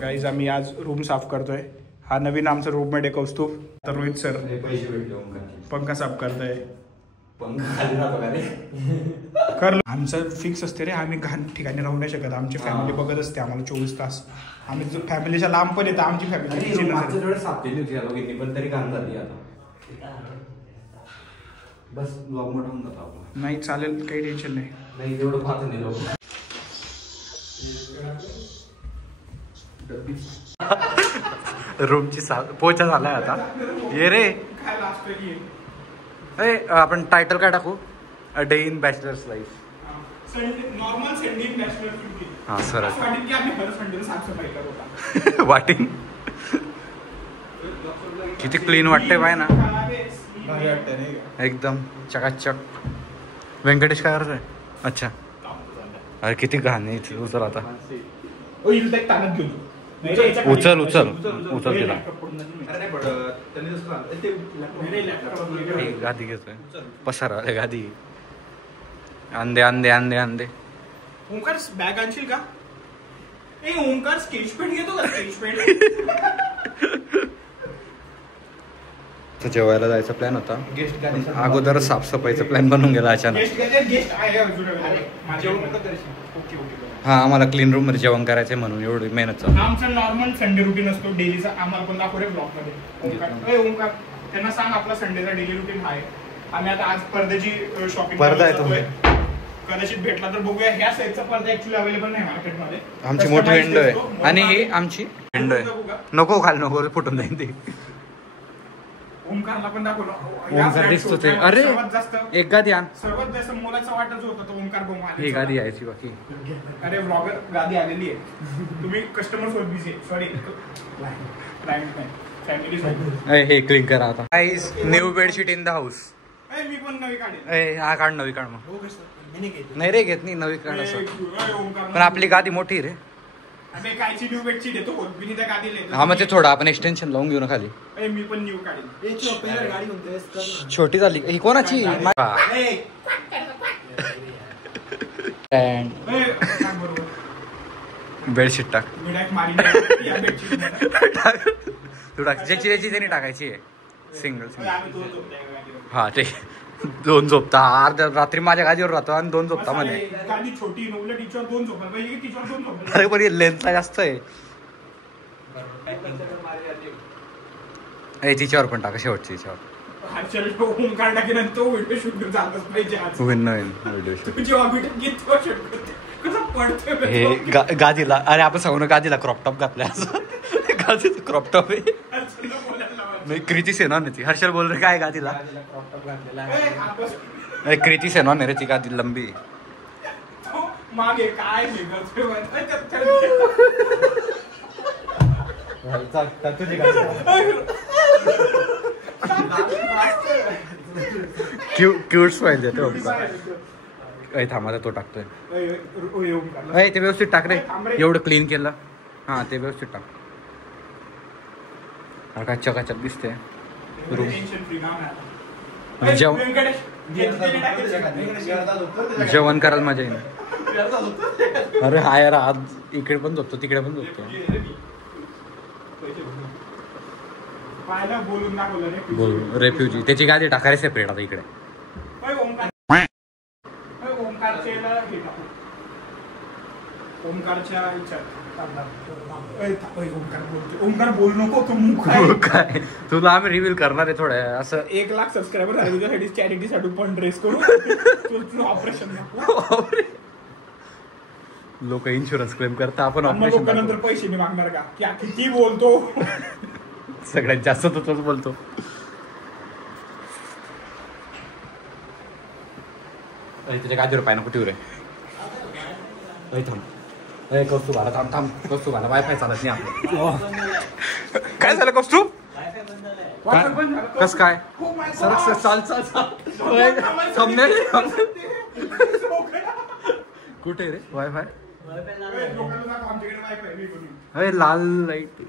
Guys आम्ही आज room साफ करतोय. हा नवीन आमचा रूममेट आहे कौस्तुभ. तर रोहित सर पैसे भेटले पंखा साफ करतोय. आमचं फिक्स असते रे, आम्ही घाण ठिकाणी राहू नाही शकत. आमची फॅमिली बघत असते आम्हाला 24 तास. आम्ही फॅमिलीच्या लांब पण येतं. आमची फॅमिली साफ केली होती पण तरी घाण झाली आता. बस ब्लॉग मोठा होऊन जातो आपला. नाही चालेल, काही टेन्शन नाही. नाही एवढं पाहत नाही लोक. रूमची पोचा झालाय आता. ये रे आपण टायटल काय टाकू? A day in bachelors life. Normal Sunday in bachelors. हा सर साफसफाई वाटिंग किती क्लीन वाटते बाय ना, एकदम चकाचक. व्यंकटेश काय करतोय? अच्छा, अरे किती घाण आहे इथे. उचल आता, उचल उचल उचल तिला. गादी घेतोय पसारा गादी. अंदे अंदे अंदे अंदे. ओंकार बॅग आणशील का? ओंकार स्केच पेन घेतो का? Sketch pen. जेवायला जायचा प्लॅन होता. अगोदर साफसफाईचा प्लॅन बनवून गेला अचानक. हा आम्हाला क्लीन रूम मध्ये जेवण करायचंय म्हणून एवढी मेहनत चालू. आमचा नॉर्मल संडे रुटीन असतो डेलीचा. आम्हाला पण दाखवले ब्लॉग मध्ये. ओंकार त्यांना सांग आपला संडेचा डेली रुटीन आहे. आम्ही आता आज पडद्याची शॉपिंग पडदा आहे कदाचित भेटला तर बघूया. ह्या साईजचा पडदा ऍक्च्युअली अवेलेबल नाही मार्केटमध्ये. आमची मोठी विंडो आहे आणि ही आमची विंडो आहे. नको खाल नको फुटून जाईल ती. ओंकारला पण दाखवलं. ओंकार दिसतो ते. अरे एक गादी आण. सर्वात जास्त मोलाचा वाटच होता तो ओंकार बघून. ही गादी यायची बाकी. अरे व्लॉगर गादी आलेली आहे. तुम्ही कस्टमर सोबत बिझी आहे. सॉरी क्लायंट नाही, फॅमिली. हे क्लिक करा आता. Guys new bedsheet in the house. मी पण नवी काढेल. हा काढ, नवी काढ. मग नाही रे घेत नाही नवी काढ असं. पण आपली गादी मोठी रे. कायची न्यू बेडशीट येतो विनीता गादीला. हा मग ते थोडं आपण एक्सटेन्शन लावून घेऊ ना खाली. मी पण न्यू काढेल. छोटी झाली ही कोणाची? बेडशीट टाक. तू टाक. ज्याची ज्याची त्यांनी टाकायची आहे. Single single. हा ते दोन झोपता. अर्ध्या रात्री माझ्या गादीवर राहतो आणि दोन झोपता म्हणे. अरे पण लेंथला जास्त आहे. तिच्यावर पण टाका शेवटच्या याच्यावर. हे गादीला. अरे आपण सांगू गादीला क्रॉपटॉप घातलाय असं. गादीचं क्रॉपटॉप आहे. कृती सेनॉन ती. हर्षल बोल रे काय गादीला? कृती सेनॉन रे ती गादी लंबी. मागे काय क्यूट स्माइल देते. थांबा तो टाकतोय. ते व्यवस्थित टाक रे. एवढं क्लीन केलं. हा ते व्यवस्थित टाक. काय चकाचक दिसते रूम. जेवण करायला मजा येईल. अरे हा यार आज इकडे पण झोपतो तिकडे पण झोपतो. बोल रेफ्युजी. त्याची गादी टाकायला सेपरेट आता इकडे. ओंकार बोल नको. तू काय तुला आम्ही रिव्हील करणार आहे थोडं असं. 1 लाख सबस्क्रायबर झाले तुझ्यासाठी. चॅरिटीसाठी पण ड्रेस करू. ऑपरेशन लोक इन्शुरन्स क्लेम करता. आपण लोकांनंतर पैसे मी मागणार का? किती बोलतो. सगळ्यात जास्त तो तोच बोलतो. त्याच्या गादीवर पाय नको ठेवू रे. थांब. कौस्तुभ आला. थांब थांब. कौस्तुभ आला. वायफाय चालत नाही आपलं. काय झालं कौस्तुभ? कस काय? सरक चाल चाल थांबणे. कुठे रे वायफाय? लाल लाईट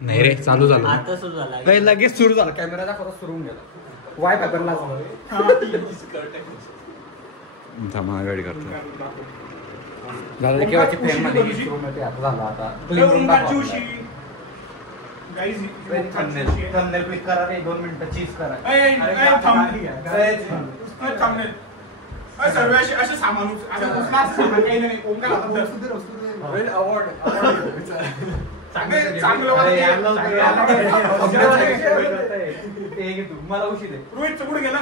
नाही रे. चालू झालं आता. सुरू झाला लगेच. सुरू झालं. कॅमेरा परत सुरू होऊन गेला. वायफाय पण थांबा गाडी करतो. झालं केव्हाची फ्रेममध्ये रूम आहे ते आता झालं आता थंबनेल क्लिक करा रे 2 मिनिटं चीज करा सर्व असे सामान मला उशीर आहे रोहित कुठे गेला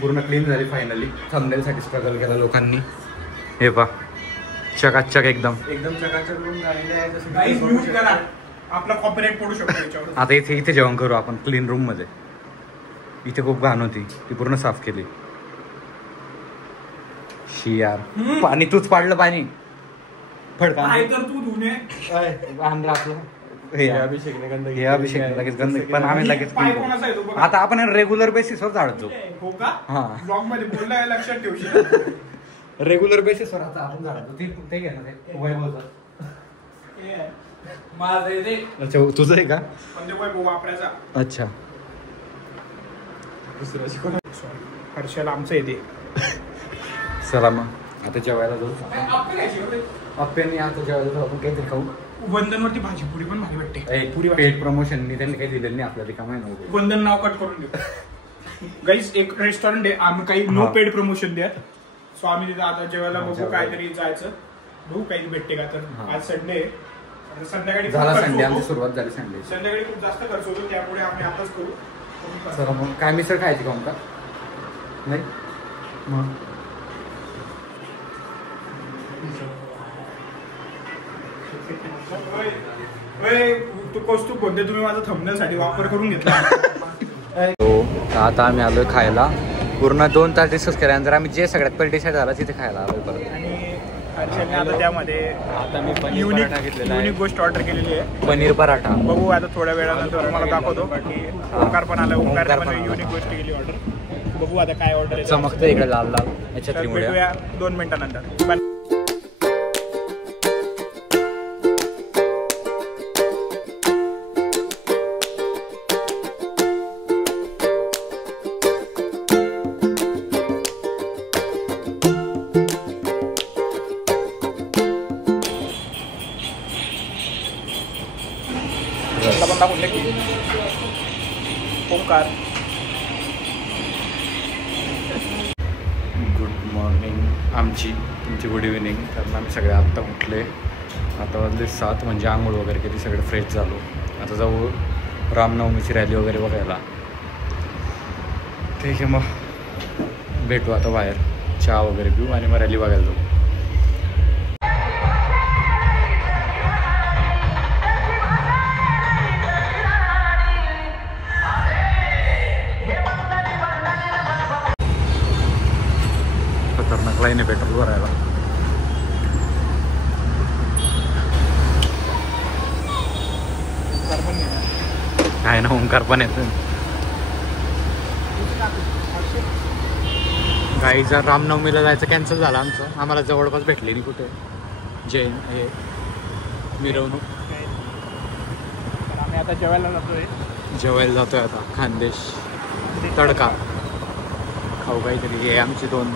पूर्ण क्लीन झाली फायनली. थंबनेल साठी स्ट्रगल केला लोकांनी. हे पा चकाचक एकदम चकाचक रूम झालेले आहे. आपला कॉपीराइट पडू शकतो याच्यावर. आता इथे जेवण करू आपण क्लीन रूम मध्ये. इथे खूप घाण होती ती पूर्ण साफ केली. शी यार पाणी तूच पाडलं पाणी फडका तू धुणे आणलं आपलं हे अभिषेक लगेच गंदगी पण आम्ही लगेच आता आपण रेग्युलर बेसिसवर झाडतो. हो का? हा ब्लॉग मध्ये बोलला लक्षात ठेवशील. रेग्युलर बेसिसवर आता आपण झाडतो. ते घे ना ते वैभवचं. अच्छा तुझं आहे का? वापरायचा. अच्छा हर्षल आमचं येते. चला मग आता जेवायला जाऊ. अप्प्याने आता जेवायला जाऊ आपण काहीतरी खाऊ. वंदनवरती भाजीपुरी पण भारी वाटते. पेट प्रमोशन त्यांनी काही दिलेलं नाही आपल्याला. रिकामा नव्हतं. वंदन नाव कट करून देऊ. गाईस एक रेस्टॉरंट आहे. आम्ही काही नो पेड प्रमोशन द्या. सो आम्ही तिथं आता जेवायला बघू काहीतरी जायचं. बघू काही भेटते का. तर आज संडे संध्याकाळी झाला संडे आमची सुरुवात झाली. संध्याकाळी खूप जास्त खर्च होतो त्यामुळे आम्ही आताच करू. चला मग काय मिसळ खायची खाऊन का नाही मग तू कौस्तुभ कोणते तुम्ही माझा थंबनेल साठी वापर करून घेतला. आता आम्ही आलोय खायला. पूर्ण 2 तास डिस्कस केल्यानंतर आम्ही जे सगळ्यात पहिले डिसाईड झाला तिथे खायला आलोय परत. आणि हर्षलने आता त्यामध्ये आता मी युनिक गोष्ट ऑर्डर केलेली आहे. पनीर पराठा. बघू आता थोड्या वेळानंतर तुम्हाला दाखवतो. बाकी ओंकार पण आला. ओंकार पण युनिक गोष्ट केली ऑर्डर. बघू आता काय ऑर्डर चमकतं इकडे लाल लाल याच्यात. भेटूया 2 मिनिटानंतर. ओंकार गुड मॉर्निंग आमची तुमची गुड इव्हिनिंग. कारण आम्ही सगळे आत्ता उठले. आता वाजले 7 म्हणजे आंघोळ वगैरे केली सगळे फ्रेश झालो. आता जाऊ रामनवमीची रॅली वगैरे बघायला. ठीक आहे मग भेटू आता बाहेर. चहा वगैरे पिऊ आणि मग रॅली बघायला जाऊ. खतरनाक लाईन आहे पेट्रोल भरायला. आहे ना ओंकार पण येतो. गाईचा रामनवमीला जायचं कॅन्सल झालं आमचं. आम्हाला जवळपास भेटले नाही कुठे जैन हे मिरवणूक. आम्ही आता जेवायला जातोय आता खानदेश तडका खाऊ काहीतरी. हे आमची 2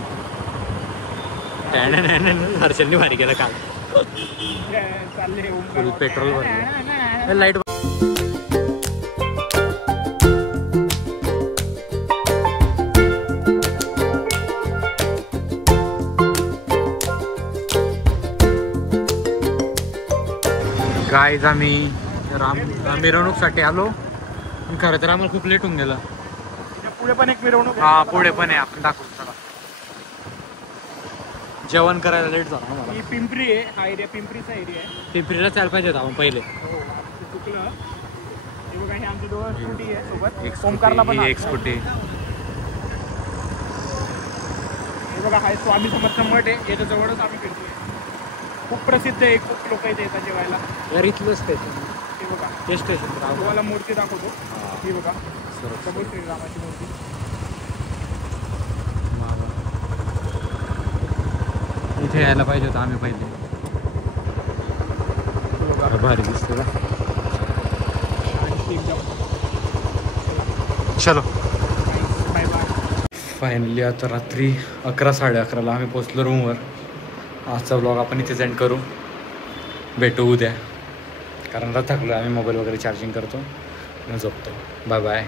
हर्षलनी भारी केलं काल. फुल पेट्रोल भरलं. लाईट गाईज आम्ही मिरवणूकसाठी आलो. खरं तर आम्हाला खूप लेट होऊन गेलं. पुढे पण एक मिरवणूक. हा पुढे पण आहे. आपण दाखवू. चला जेवण करायला लेट झाला मला. ही पिंपरी आहे. हा एरिया पिंपरीचा एरिया आहे. पिंपरीला चाल पाहिजे होता आपण पहिले. चुकलं. आमची 2 स्कूटी आहे सोबत. ओंकारला पण एक स्कूटी. हे बघा हा स्वामी समर्थ मठ आहे. याच्या जवळच आम्ही फिरतोय. खूप प्रसिद्ध आहे. खूप लोक इथे येतात जेवायला. इथलं स्टेशन. हे बघा ते स्टेशन तुम्हाला मूर्ती दाखवतो. ही बघा प्रभू श्रीरामाची मूर्ती. इथे यायला पाहिजे होतं आम्ही पहिले. भारी दिसते का. एकदम चलो बाय बाय. फायनली आता रात्री 11 11:30 आम्ही पोचलो रूमवर. आजचा ब्लॉग आपण इथेच एंड करू. भेटू उद्या कारण आता थकलो आम्ही. मोबाईल वगैरे चार्जिंग करतो आणि झोपतो. Bye bye.